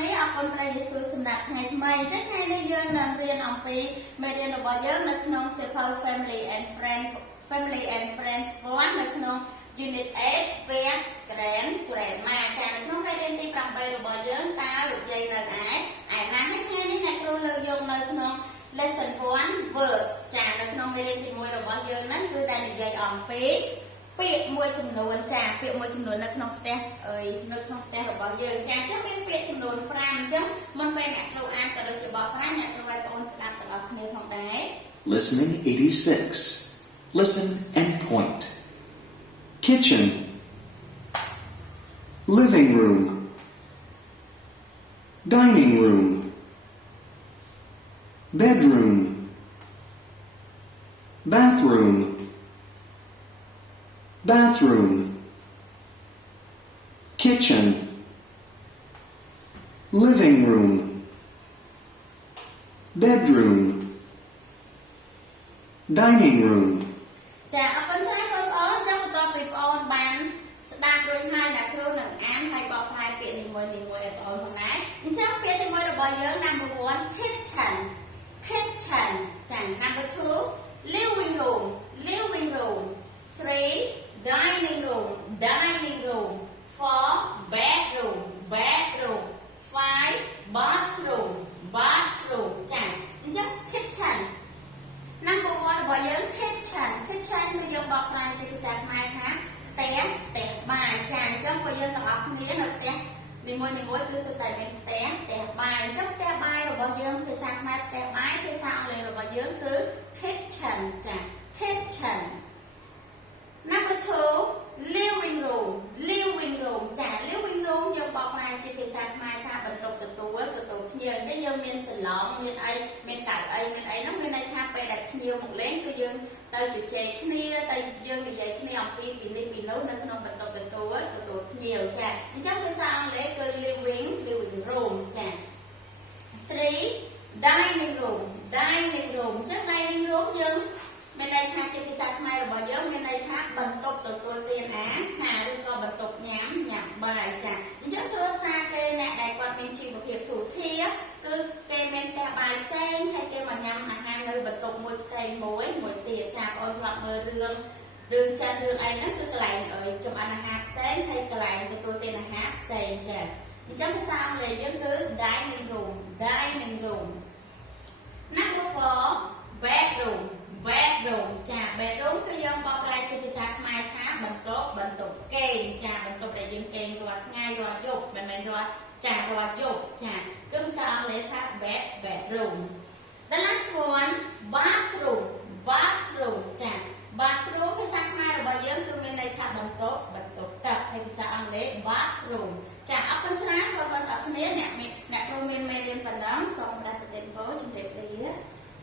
នេះអរគុណព្រះយេស៊ូវសម្រាប់ថ្ងៃថ្មីចឹងថ្ងៃនេះយើងនឹងរៀនអំពីមេរៀនរបស់យើងនៅក្នុងសៀវភៅ Family and Friends 1នៅក្នុង Unit 8 Verse Grandma ចានៅក្នុងមេរៀនទី8របស់យើងតើលោកយាយនៅឯណាហើយថ្ងៃនេះអ្នកគ្រូលើកយកនៅក្នុង Lesson 1 Verse ចានៅក្នុងមេរៀនទី1របស់យើងហ្នឹងគឺតែនិយាយអំពីពាក្យមួយចំនួនចាពាក្យមួយចំនួននៅក្នុងផ្ទះនៅក្នុងផ្ទះរបស់យើងចាអញ្ចឹងមានពាក្យចំនួន5អញ្ចឹងមុនពេលអ្នកគ្រូអានក៏ដូចជាបកប្រែអ្នកគ្រូឲ្យបងប្អូនស្ដាប់ទាំងអស់គ្នាផងដែរ Listening 86. Listen and point. Kitchen. Living room. Dining room. Bedroom. Bathroom. Bathroom. Kitchen. Living room. Bedroom. Dining room. ចាអរគុណច្រើនបងប្អូនចាំបន្តពីបងប្អូនបានស្ដាប់រួចហើយអ្នកគ្រូនឹងអានហើយបកប្រែពាក្យនីមួយៗឲ្យបងប្អូនផងដែរអញ្ចឹងពាក្យទី1របស់យើង number 1 kitchen ចា number 2 living room 3 dining room 4 bedroom 5 bathroom ចាអញ្ចឹង kitchen number 1របស់យើង kitchen គឺយើងបកប្រែជាភាសាខ្មែរថាផ្ទះបាយចាអញ្ចឹងពួកយើងទាំងអស់គ្នានៅផ្ទះនីមួយៗគឺសុទ្ធតែមានផ្ទះបាយអញ្ចឹងផ្ទះបាយរបស់យើងភាសាខ្មែរផ្ទះបាយភាសាអង់គ្លេសរបស់យើងគឺ kitchen ចា kitchen number 2 living room ចា living room យើងបកប្រែជាភាសាខ្មែរថាបន្ទប់ទទួលភ្ញៀវអញ្ចឹងយើងមានសាឡុងមានកៅអីមានអីហ្នឹងមានន័យថាពេលដែលភ្ញៀវមកលេងគឺយើងទៅជជែកគ្នាទៅយើងនិយាយគ្នាអំពីនេះពីនោះនៅក្នុងបន្ទប់ទទួលភ្ញៀវចាអញ្ចឹងភាសាអង់គ្លេសគឺ living room ចា3 dining room អញ្ចឹង dining room យើងមានន័យថាជាភាសាខ្មែររបស់យើងមានន័យថាបន្ទប់ទទួលទានអាហារឬក៏បន្ទប់ញ៉ាំបាយចាអញ្ចឹងគ្រួសារគេអ្នកដែលគាត់មានជីវភាពទូធាគឺគេមានផ្ទះបាយផ្សេងហើយគេមកញ៉ាំអាហារនៅបន្ទប់មួយផ្សេងមួយទៀតចាបងប្អូនធ្លាប់មើលរឿងចាស់រឿងអីហ្នឹងគឺកន្លែងចម្អិនអាហារផ្សេងហើយកន្លែងទទួលទានអាហារផ្សេងចាអញ្ចឹងភាសាអង់គ្លេសយើងគឺ dining room number 4 bedroom ចា bedroom គឺយើងបកប្រែជាភាសាខ្មែរថាបន្ទប់គេងចាបន្ទប់ដែលយើងគេងរាល់ថ្ងៃរាល់យប់មិនមែនរាល់យប់ចាគឺភាសាអង់គ្លេសថា bedroom the last one bathroom ចា bathroom ភាសាខ្មែររបស់យើងគឺមានន័យថាបន្ទប់ទឹកហើយភាសាអង់គ្លេស bathroom ចាអរគុណច្រើន